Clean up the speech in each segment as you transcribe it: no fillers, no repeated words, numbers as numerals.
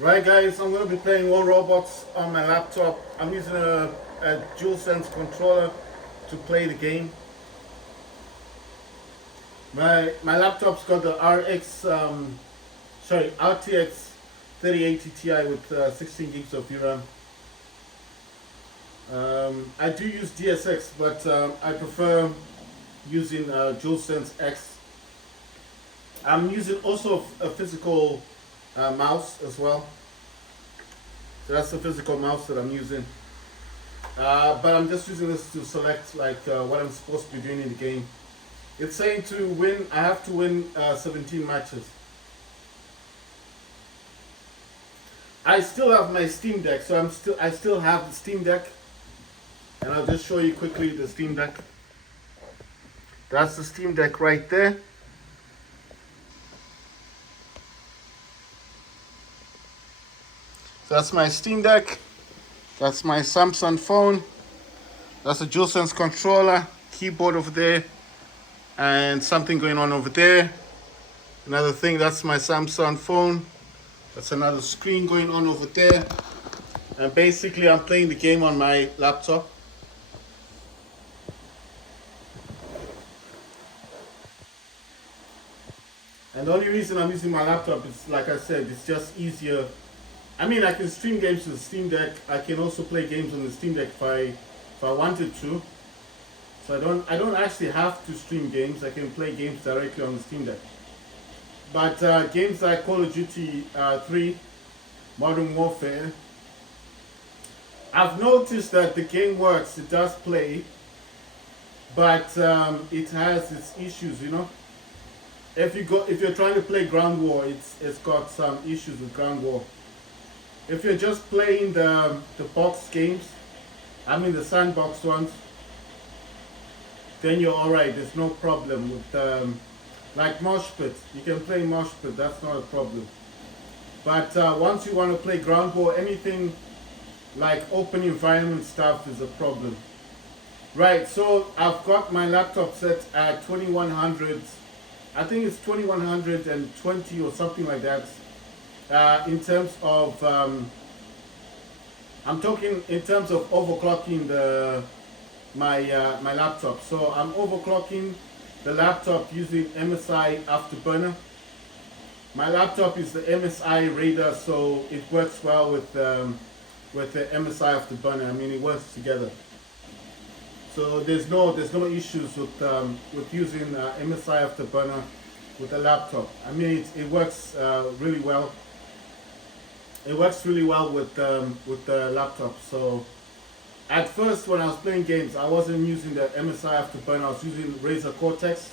Right guys, I'm going to be playing War Robots on my laptop. I'm using a DualSense controller to play the game. My laptop's got the RTX 3080 Ti with 16 gigs of VRAM. I do use DSX, but I prefer using DualSense X. I'm using also a physical mouse as well. So that's the physical mouse that I'm using. But I'm just using this to select what I'm supposed to be doing in the game. It's saying to win, I have to win 17 matches. I still have my Steam Deck, so I still have the Steam Deck. And I'll just show you quickly the Steam Deck. That's the Steam Deck right there. So that's my Steam Deck. That's my Samsung phone. That's a DualSense controller, keyboard over there, and something going on over there. Another thing, that's my Samsung phone. That's another screen going on over there. And basically I'm playing the game on my laptop. And the only reason I'm using my laptop is, like I said, it's just easier. I mean, I can stream games to the Steam Deck. I can also play games on the Steam Deck if I wanted to. So I don't actually have to stream games. I can play games directly on the Steam Deck. But games like Call of Duty 3, Modern Warfare, I've noticed that the game works. It does play, but it has its issues. You know, if you're trying to play Ground War, it's got some issues with Ground War. If you're just playing the box games, I mean the sandbox ones, then you're alright. There's no problem with like Mosh Pit. You can play Mosh Pit. That's not a problem. But once you want to play Ground War, anything like open environment stuff is a problem. Right. So I've got my laptop set at 2100. I think it's 2120 or something like that. In terms of I'm talking in terms of overclocking my laptop. So I'm overclocking the laptop using MSI Afterburner. My laptop is the MSI Radar, so it works well with the MSI Afterburner. I mean, it works together. So there's no issues with using MSI Afterburner with the laptop. I mean, it works really well. It works really well with the laptop. So at first when I was playing games, I wasn't using the MSI Afterburner. I was using Razer Cortex.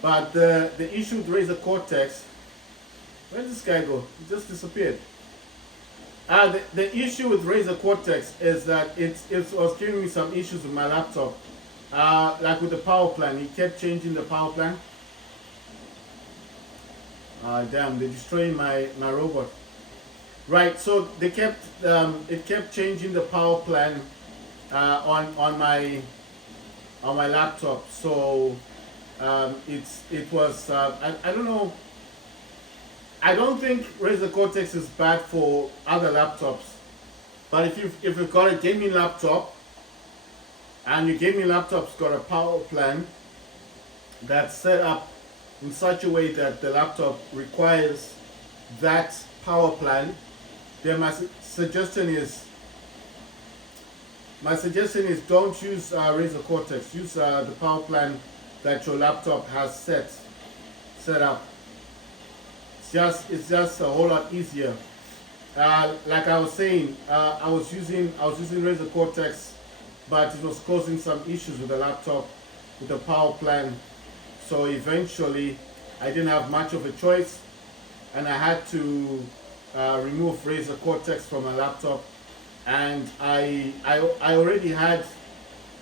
But the issue with Razer Cortex, where did this guy go? He just disappeared. The issue with Razer Cortex is that it was giving me some issues with my laptop. Like with the power plan, he kept changing the power plan. Damn, they're destroying my robot. Right, so it kept changing the power plan on my laptop. So it was I don't know. I don't think Razer Cortex is bad for other laptops, but if you've got a gaming laptop and your gaming laptop's got a power plan that's set up in such a way that the laptop requires that power plan, then my suggestion is don't use Razer Cortex. Use the power plan that your laptop has set up. It's just a whole lot easier. Like I was saying, I was using Razer Cortex, but it was causing some issues with the laptop with the power plan. So eventually, I didn't have much of a choice, and I had to remove Razer Cortex from my laptop. And I already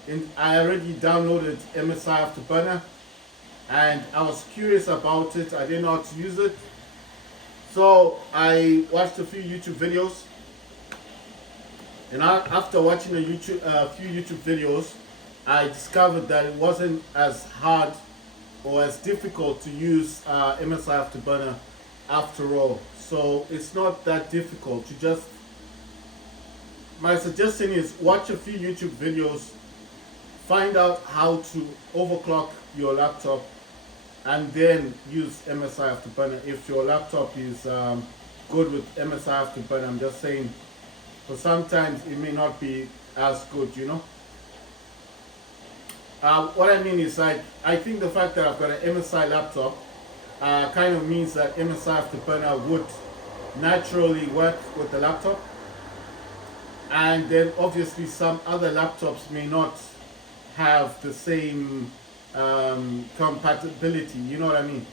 downloaded MSI Afterburner, and I was curious about it. I didn't know how to use it. So I watched a few YouTube videos, and after watching a few YouTube videos, I discovered that it wasn't as hard or as difficult to use MSI Afterburner after all. so it's not that difficult to just. My suggestion is watch a few YouTube videos, find out how to overclock your laptop, and then use MSI Afterburner if your laptop is good with MSI Afterburner. I'm just saying, but sometimes it may not be as good, you know. What I mean is, like, I think the fact that I've got an MSI laptop kind of means that MSI Afterburner would naturally work with the laptop, and then obviously some other laptops may not have the same compatibility, you know what I mean?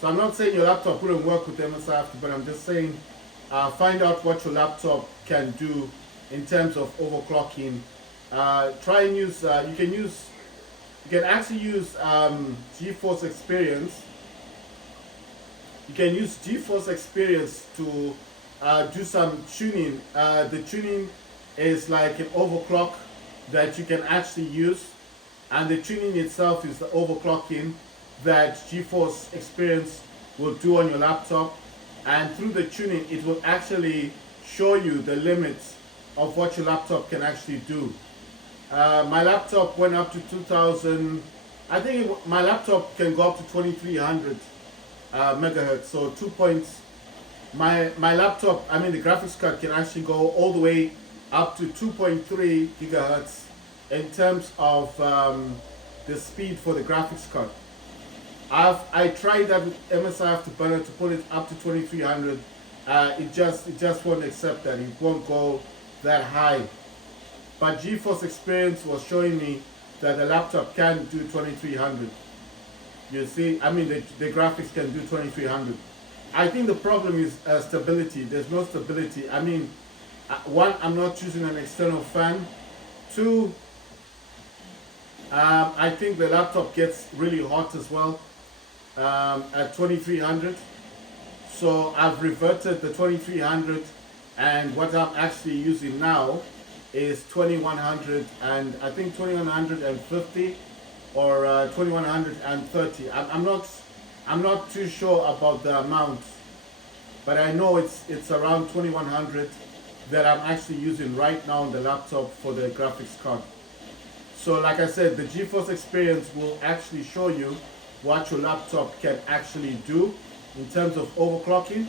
So I'm not saying your laptop wouldn't work with MSI Afterburner, I'm just saying find out what your laptop can do in terms of overclocking. Try and use, you can actually use GeForce Experience. You can use GeForce Experience to do some tuning. The tuning is like an overclock that you can actually use, and the tuning itself is the overclocking that GeForce Experience will do on your laptop, and through the tuning it will actually show you the limits of what your laptop can actually do. My laptop went up to 2000, I think my laptop can go up to 2300 megahertz, so 2 points. My laptop, I mean the graphics card, can actually go all the way up to 2.3 gigahertz in terms of the speed for the graphics card. I tried that with MSI Afterburner to put it up to 2300. It just won't accept that. It won't go that high. But GeForce Experience was showing me that the laptop can do 2300. You see, I mean the graphics can do 2300. I think the problem is stability. There's no stability. I mean, one, I'm not choosing an external fan. Two, I think the laptop gets really hot as well at 2300. So I've reverted the 2300, and what I'm actually using now is 2100, and I think 2150 or 2130. I'm not too sure about the amount, but I know it's around 2100 that I'm actually using right now on the laptop for the graphics card. So like I said, the GeForce Experience will actually show you what your laptop can actually do in terms of overclocking.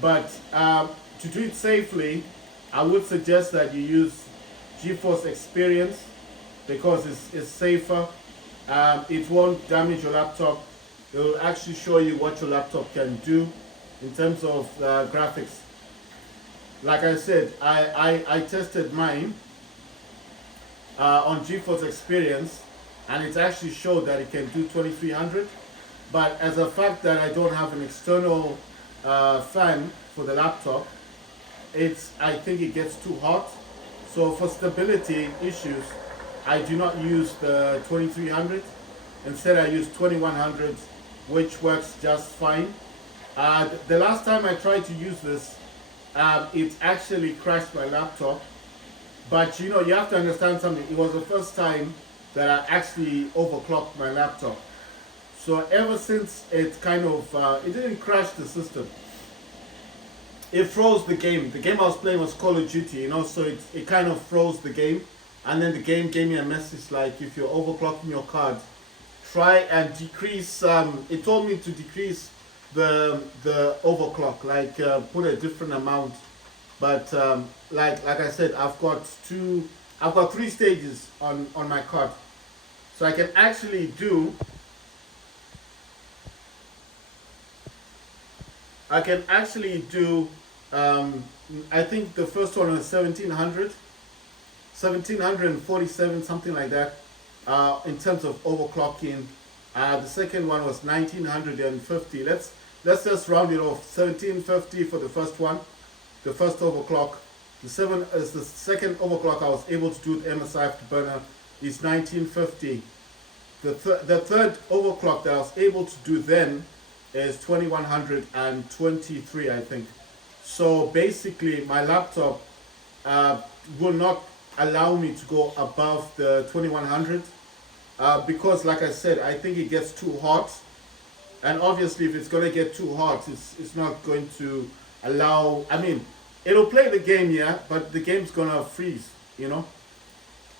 But to do it safely, I would suggest that you use GeForce Experience because it's safer. It won't damage your laptop. It will actually show you what your laptop can do in terms of graphics. Like I said, I tested mine on GeForce Experience, and it actually showed that it can do 2300. But as a fact that I don't have an external fan for the laptop, I think it gets too hot. So for stability issues, I do not use the 2300. Instead, I use 2100, which works just fine. The last time I tried to use this, it actually crashed my laptop. But you know, you have to understand something. It was the first time that I actually overclocked my laptop. So ever since, it kind of, it didn't crash the system. It froze the game. The game I was playing was Call of Duty, you know, so it kind of froze the game. And then the game gave me a message like, if you're overclocking your card, try and decrease, it told me to decrease the overclock, like put a different amount. But like I said, I've got 3 stages on my card. So I can actually do, I think the first one was 1747, something like that, in terms of overclocking. The second one was 1950. Let's just round it off. 1750 for the first one, the first overclock. The second overclock I was able to do with MSI Afterburner is 1950. The third overclock that I was able to do then is 2123, I think. So basically, my laptop will not allow me to go above the 2100 because, like I said, I think it gets too hot. And obviously, if it's gonna get too hot, it's not going to allow. I mean, it'll play the game, yeah, but the game's gonna freeze. You know.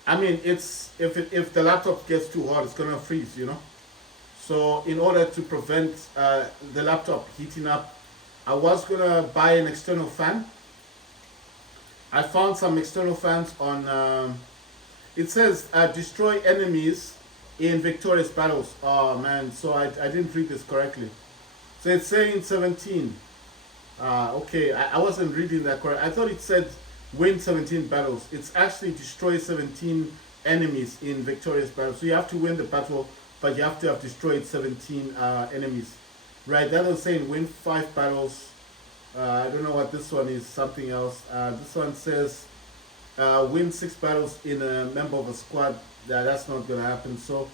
I mean, it's if the laptop gets too hot, it's gonna freeze. You know. So in order to prevent the laptop heating up, I was gonna buy an external fan. I found some external fans on. It says destroy enemies in victorious battles. Oh man, so I didn't read this correctly. So it's saying 17. Okay, I wasn't reading that correct. I thought it said win 17 battles. It's actually destroy 17 enemies in victorious battles. So you have to win the battle, but you have to have destroyed 17 enemies. Right, that was saying win 5 battles. I don't know what this one is, something else. This one says win 6 battles in a member of a squad. That's not going to happen. So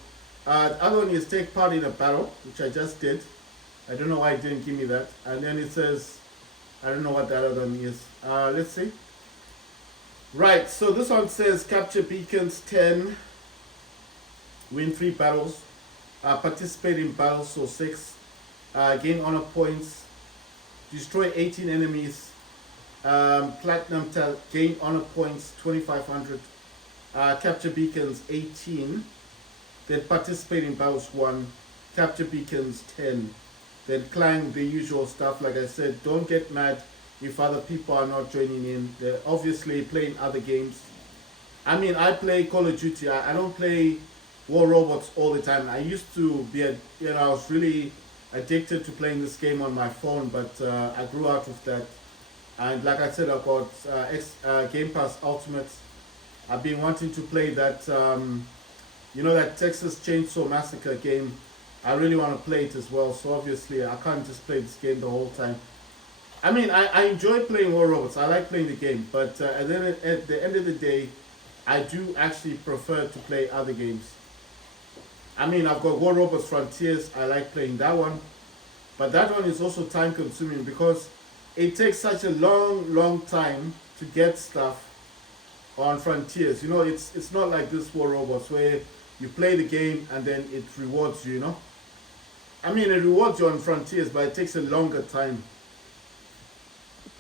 the other one is take part in a battle, which I just did. I don't know why it didn't give me that. And then it says, I don't know what the other one is. Let's see. Right, so this one says capture beacons 10, win 3 battles, participate in battles, so 6, gain honor points, destroy 18 enemies, platinum gain honor points 2500, capture beacons 18, then participate in battles 1, capture beacons 10, then climb the usual stuff. Like I said, don't get mad if other people are not joining in. They're obviously playing other games. I mean, I play Call of Duty. I don't play War Robots all the time. I used to be, I was really addicted to playing this game on my phone, but I grew out of that. And like I said, I've got Game Pass Ultimate. I've been wanting to play that, that Texas Chainsaw Massacre game. I really want to play it as well, so obviously I can't just play this game the whole time. I mean, I enjoy playing War Robots. I like playing the game, but at the end of the day, I do actually prefer to play other games. I mean, I've got War Robots Frontiers. I like playing that one, but that one is also time consuming because it takes such a long time to get stuff on Frontiers. You know, it's not like this War Robots where you play the game and then it rewards you. You know, I mean, it rewards you on Frontiers, but it takes a longer time.